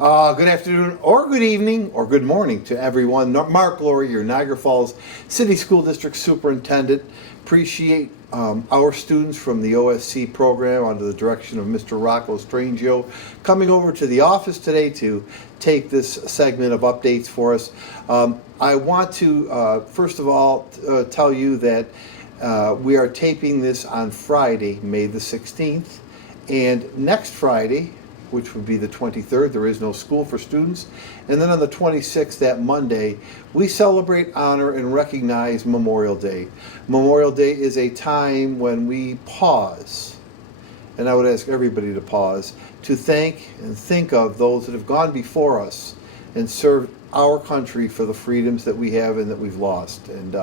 Good afternoon, or good evening, or good morning to everyone. Mark Laurrie, your Niagara Falls City School District Superintendent. Appreciate our students from the OSC program under the direction of Mr. Rocco Strangio coming over to the office today to take this segment of updates for us. I want to, first of all, tell you that we are taping this on Friday, May the 16th, and next Friday, which would be the 23rd, there is no school for students. And then on the 26th, that Monday, we celebrate, honor, and recognize Memorial Day. Memorial Day is a time when we pause, and I would ask everybody to pause, to thank and think of those that have gone before us and served our country for the freedoms that we have and that we've lost. And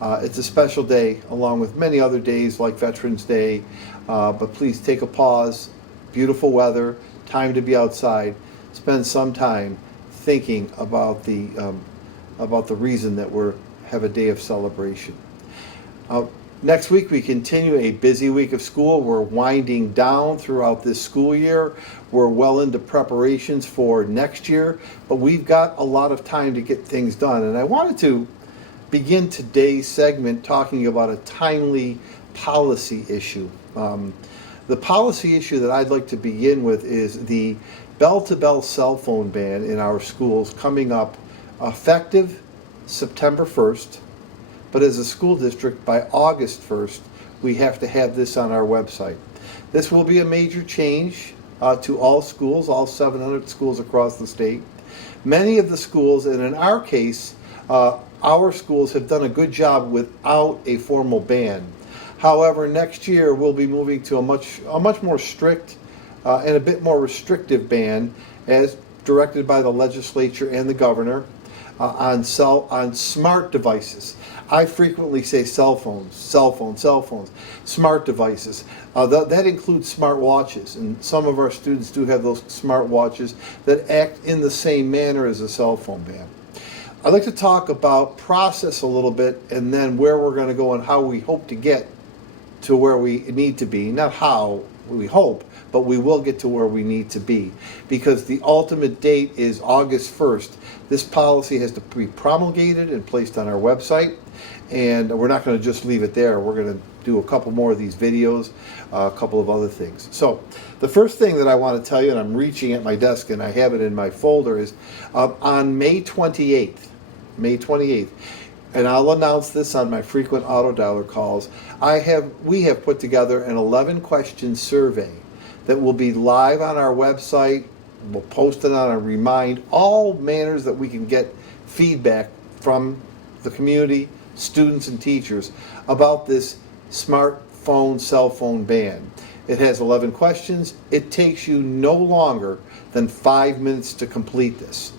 it's a special day, along with many other days like Veterans Day. But please take a pause. Beautiful weather, time to be outside. Spend some time thinking about the reason that we have a day of celebration. Next week we continue a busy week of school. We're winding down throughout this school year. We're well into preparations for next year, but we've got a lot of time to get things done. And I wanted to begin today's segment talking about a timely policy issue. The policy issue that I'd like to begin with is the bell-to-bell cell phone ban in our schools coming up effective September 1st, but as a school district by August 1st, we have to have this on our website. This will be a major change to all schools, all 700 schools across the state. Many of the schools, and in our case, our schools have done a good job without a formal ban. However, next year we'll be moving to a much more strict and a bit more restrictive ban, as directed by the legislature and the governor, on smart devices. I frequently say cell phones, smart devices. That includes smart watches, and some of our students do have those smart watches that act in the same manner as a cell phone ban. I'd like to talk about process a little bit, and then where we're going to go and how we hope to get to where we need to be. Not how we hope, but we will get to where we need to be, because the ultimate date is August 1st. This policy has to be promulgated and placed on our website, and we're not going to just leave it there. We're going to do a couple more of these videos, a couple of other things. So the first thing that I want to tell you, and I'm reaching at my desk and I have it in my folder, is on May 28th, and I'll announce this on my frequent auto dialer calls, we have put together an 11-question survey that will be live on our website. We'll post it on a Remind, all manners that we can get feedback from the community, students and teachers about this smartphone, cell phone ban. It has 11 questions. It takes you no longer than 5 minutes to complete this.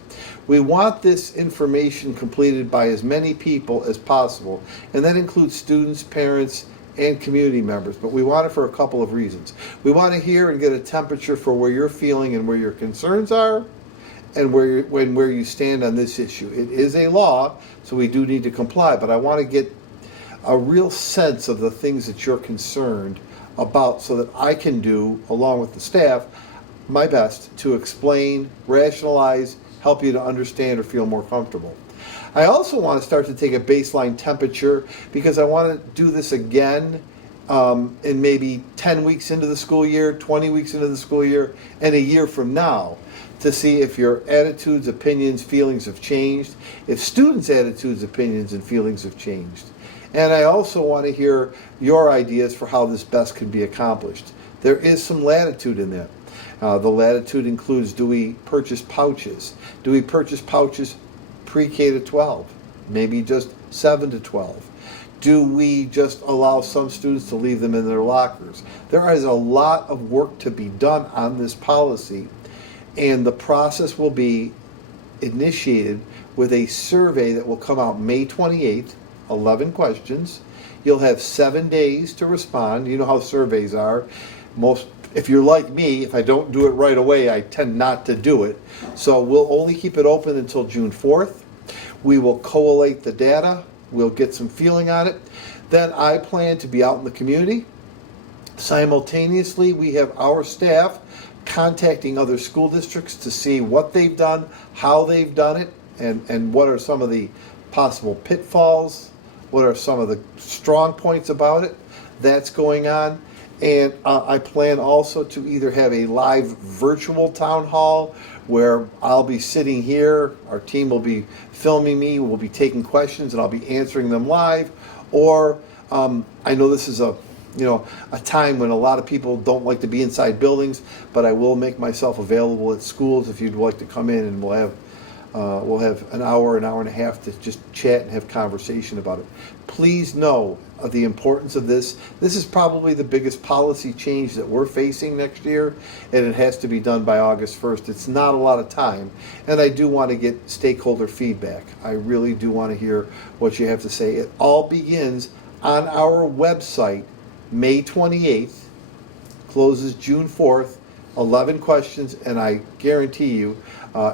We want this information completed by as many people as possible, and that includes students, parents, and community members, but we want it for a couple of reasons. We want to hear and get a temperature for where you're feeling and where your concerns are, and where you stand on this issue. It is a law, so we do need to comply, but I want to get a real sense of the things that you're concerned about so that I can do, along with the staff, my best to explain, rationalize, help you to understand or feel more comfortable. I also want to start to take a baseline temperature, because I want to do this again in maybe 10 weeks into the school year, 20 weeks into the school year, and a year from now, to see if your attitudes, opinions, feelings have changed, if students' attitudes, opinions, and feelings have changed. And I also want to hear your ideas for how this best can be accomplished. There is some latitude in that. The latitude includes, do we purchase pouches? Do we purchase pouches pre-K to 12? Maybe just 7 to 12? Do we just allow some students to leave them in their lockers? There is a lot of work to be done on this policy, and the process will be initiated with a survey that will come out May 28th, 11 questions. You'll have 7 days to respond. You know how surveys are. If you're like me, if I don't do it right away, I tend not to do it. So we'll only keep it open until June 4th. We will collate the data. We'll get some feeling on it. Then I plan to be out in the community Simultaneously, we have our staff contacting other school districts to see what they've done, how they've done it, and what are some of the possible pitfalls, what are some of the strong points about it. That's going on. And I plan also to either have a live virtual town hall where I'll be sitting here, our team will be filming me, we'll be taking questions and I'll be answering them live. Or I know this is a time when a lot of people don't like to be inside buildings, but I will make myself available at schools if you'd like to come in, and we'll have an hour and a half to just chat and have conversation about it. Please know of the importance of this. This is probably the biggest policy change that we're facing next year, and it has to be done by August 1st. It's not a lot of time, and I do want to get stakeholder feedback. I really do want to hear what you have to say. It all begins on our website, May 28th, closes June 4th, 11 questions, and I guarantee you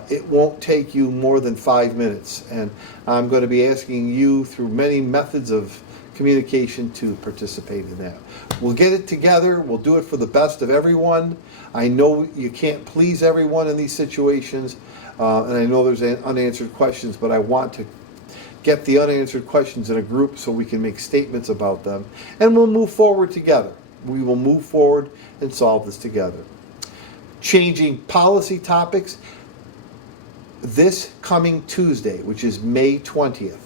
it won't take you more than 5 minutes. And I'm going to be asking you through many methods of communication to participate in that. We'll get it together. We'll do it for the best of everyone. I know you can't please everyone in these situations, and I know there's unanswered questions, but I want to get the unanswered questions in a group so we can make statements about them, and we'll move forward together. We will move forward and solve this together. Changing policy topics. This coming Tuesday, which is May 20th,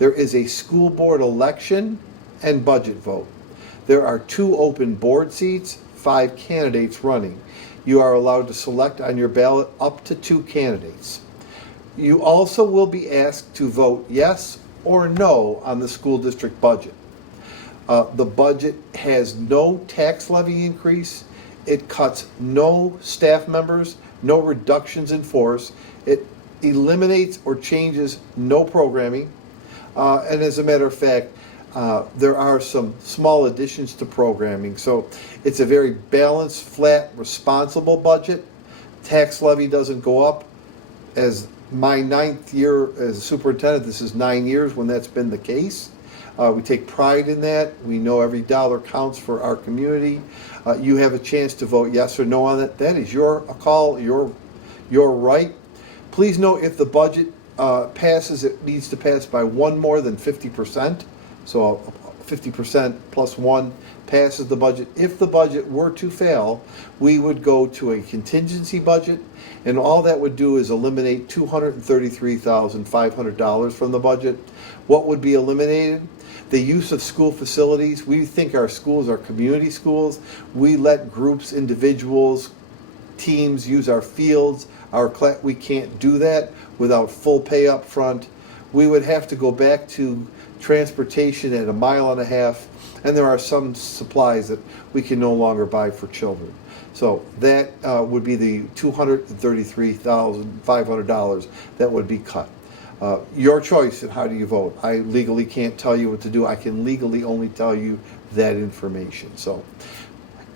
there is a school board election and budget vote. There are 2 open board seats, 5 candidates running. You are allowed to select on your ballot up to 2 candidates. You also will be asked to vote yes or no on the school district budget. The budget has no tax levy increase. It cuts no staff members, no reductions in force. It eliminates or changes no programming. And as a matter of fact, there are some small additions to programming. So it's a very balanced, flat, responsible budget. Tax levy doesn't go up. As my 9th year as a superintendent, this is 9 years when that's been the case. We take pride in that. We know every dollar counts for our community. You have a chance to vote yes or no on that. That is your call, your right. Please note, if the budget passes, it needs to pass by one more than 50%. So 50% plus 1 passes the budget. If the budget were to fail, we would go to a contingency budget, and all that would do is eliminate $233,500 from the budget. What would be eliminated? The use of school facilities. We think our schools are community schools. We let groups, individuals, teams use our fields, we can't do that without full pay up front. We would have to go back to transportation at 1.5 miles, and there are some supplies that we can no longer buy for children. So that would be the $233,500 that would be cut. Your choice in how do you vote. I legally can't tell you what to do. I can legally only tell you that information. So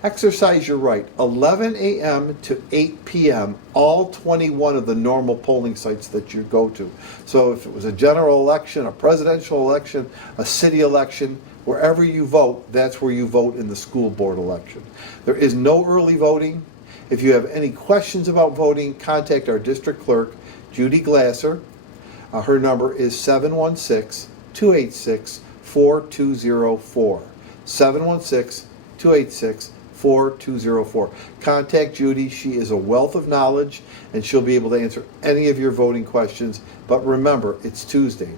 exercise your right. 11 a.m. to 8 p.m., all 21 of the normal polling sites that you go to. So if it was a general election, a presidential election, a city election, wherever you vote, that's where you vote in the school board election. There is no early voting. If you have any questions about voting, contact our district clerk, Judy Glasser. Her number is 716-286-4204. 716-286-4204. Contact Judy. She is a wealth of knowledge, and she'll be able to answer any of your voting questions. But remember, it's Tuesday.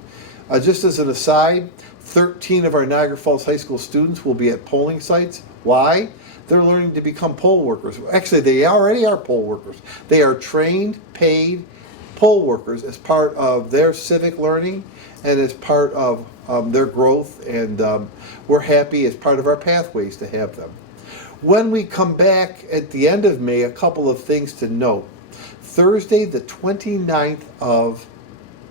Just as an aside, 13 of our Niagara Falls High School students will be at polling sites. Why? They're learning to become poll workers. Actually, they already are poll workers. They are trained, paid poll workers as part of their civic learning and as part of their growth, and we're happy as part of our pathways to have them. When we come back at the end of May, a couple of things to note. Thursday, the 29th of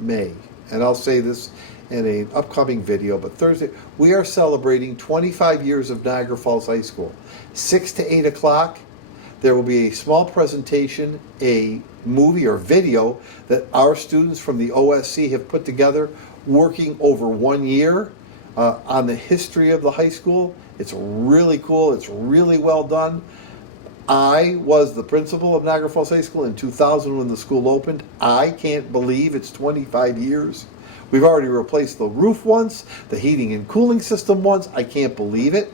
May, and I'll say this in an upcoming video, but Thursday, we are celebrating 25 years of Niagara Falls High School. 6 to 8 o'clock, there will be a small presentation, a movie or video that our students from the OSC have put together working over 1 year. on the history of the high school. It's really cool. It's really well done. I was the principal of Niagara Falls High School in 2000 when the school opened. I can't believe it's 25 years. We've already replaced the roof once, the heating and cooling system once. I can't believe it.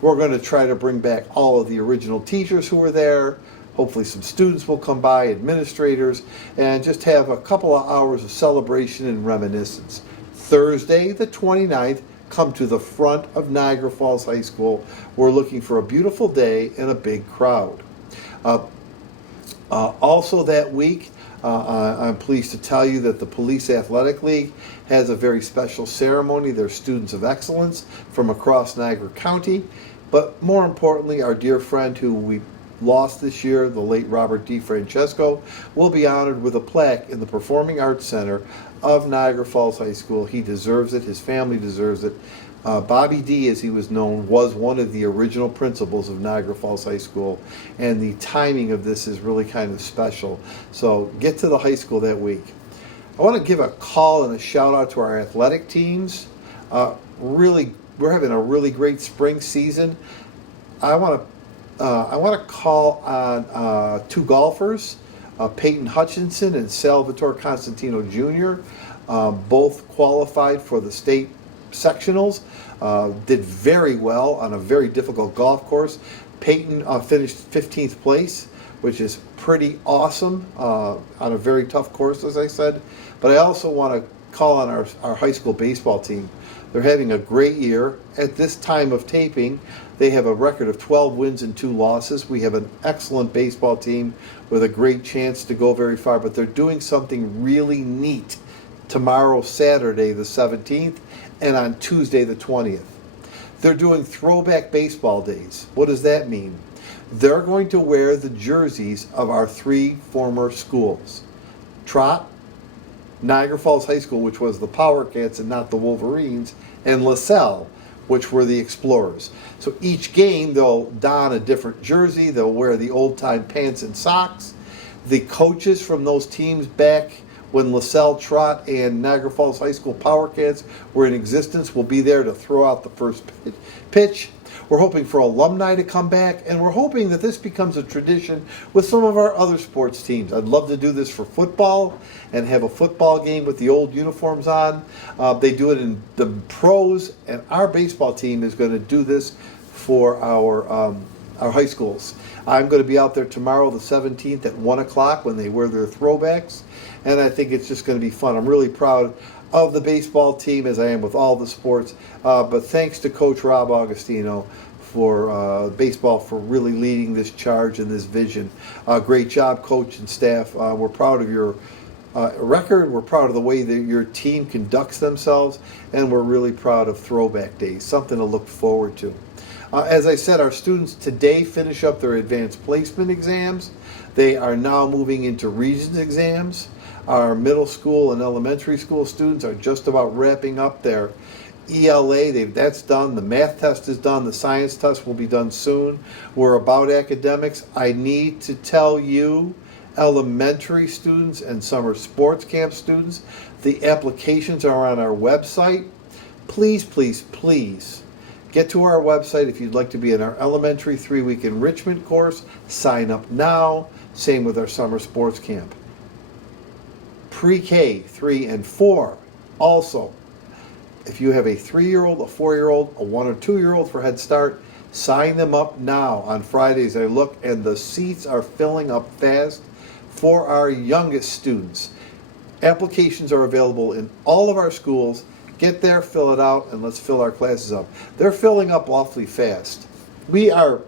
We're going to try to bring back all of the original teachers who were there. Hopefully some students will come by, administrators, and just have a couple of hours of celebration and reminiscence. Thursday, the 29th, come to the front of Niagara Falls High School. We're looking for a beautiful day and a big crowd. Also that week, I'm pleased to tell you that the Police Athletic League has a very special ceremony. They're students of excellence from across Niagara County. But more importantly, our dear friend who we lost this year, the late Robert D. Francesco, will be honored with a plaque in the Performing Arts Center of Niagara Falls High School. He deserves it. His family deserves it. Bobby D., as he was known, was one of the original principals of Niagara Falls High School, and the timing of this is really kind of special. So get to the high school that week. I want to give a call and a shout out to our athletic teams. We're having a really great spring season. I want to call on two golfers, Peyton Hutchinson and Salvatore Constantino Jr., both qualified for the state sectionals, did very well on a very difficult golf course. Peyton finished 15th place, which is pretty awesome on a very tough course, as I said. But I also want to call on our high school baseball team. They're having a great year. At this time of taping, they have a record of 12 wins and 2 losses. We have an excellent baseball team with a great chance to go very far, but they're doing something really neat tomorrow, Saturday the 17th, and on Tuesday the 20th. They're doing throwback baseball days. What does that mean? They're going to wear the jerseys of our 3 former schools. Trot, Niagara Falls High School, which was the Power Cats and not the Wolverines, and LaSalle, which were the Explorers. So each game they'll don a different jersey, they'll wear the old-time pants and socks. The coaches from those teams back when LaSalle Trot and Niagara Falls High School Power Cats were in existence will be there to throw out the first pitch. We're hoping for alumni to come back, and we're hoping that this becomes a tradition with some of our other sports teams. I'd love to do this for football and have a football game with the old uniforms on. They do it in the pros, and our baseball team is going to do this for our high schools. I'm going to be out there tomorrow, the 17th, at 1 o'clock when they wear their throwbacks, and I think it's just going to be fun. I'm really proud of the baseball team, as I am with all the sports, but thanks to Coach Rob Augustino for baseball for really leading this charge and this vision. Great job, Coach and staff. We're proud of your record. We're proud of the way that your team conducts themselves, and we're really proud of Throwback Days, something to look forward to. As I said, our students today finish up their advanced placement exams. They are now moving into Regents exams. Our middle school and elementary school students are just about wrapping up their ELA. That's done. The math test is done. The science test will be done soon. We're about academics. I need to tell you, elementary students and summer sports camp students, the applications are on our website. Please, please, please get to our website if you'd like to be in our elementary 3-week enrichment course. Sign up now. Same with our summer sports camp. Pre-K, 3 and 4. Also, if you have a 3-year-old, a 4-year-old, a 1 or 2-year-old for Head Start, sign them up now. On Fridays I look and the seats are filling up fast for our youngest students. Applications are available in all of our schools. Get there, fill it out, and let's fill our classes up. They're filling up awfully fast. We are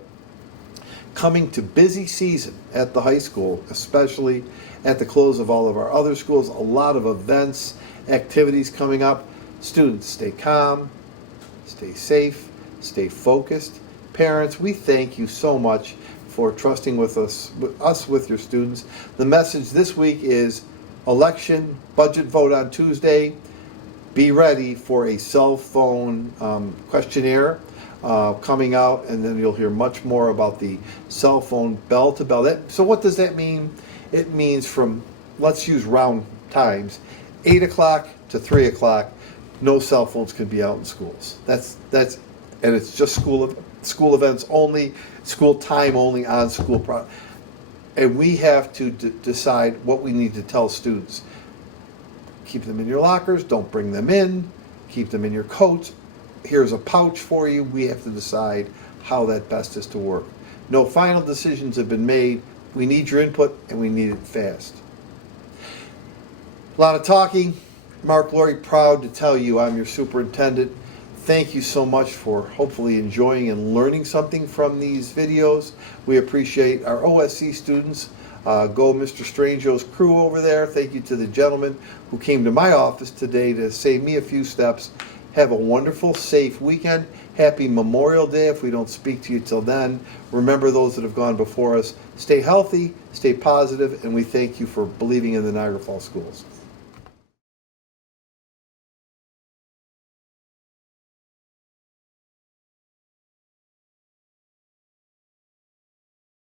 coming to busy season at the high school, especially at the close of all of our other schools. A lot of events, activities coming up. Students, stay calm, stay safe, stay focused. Parents, we thank you so much for trusting with us with your students. The message this week is election, budget vote on Tuesday. Be ready for a cell phone questionnaire coming out, and then you'll hear much more about the cell phone bell to bell. So what does that mean? It means from, let's use round times, 8 o'clock to 3 o'clock. no cell phones can be out in schools. And it's just school events only, school time only on school and we have to decide what we need to tell students. Keep them in your lockers, don't bring them in, keep them in your coats. Here's a pouch for you. We have to decide how that best is to work. No final decisions have been made. We need your input and we need it fast. A lot of talking. Mark Laurrie, proud to tell you I'm your superintendent. Thank you so much for hopefully enjoying and learning something from these videos. We appreciate our OSC students. Go Mr. Strangeo's crew over there. Thank you to the gentleman who came to my office today to save me a few steps. Have a wonderful, safe weekend. Happy Memorial Day if we don't speak to you till then. Remember those that have gone before us. Stay healthy, stay positive, and we thank you for believing in the Niagara Falls schools.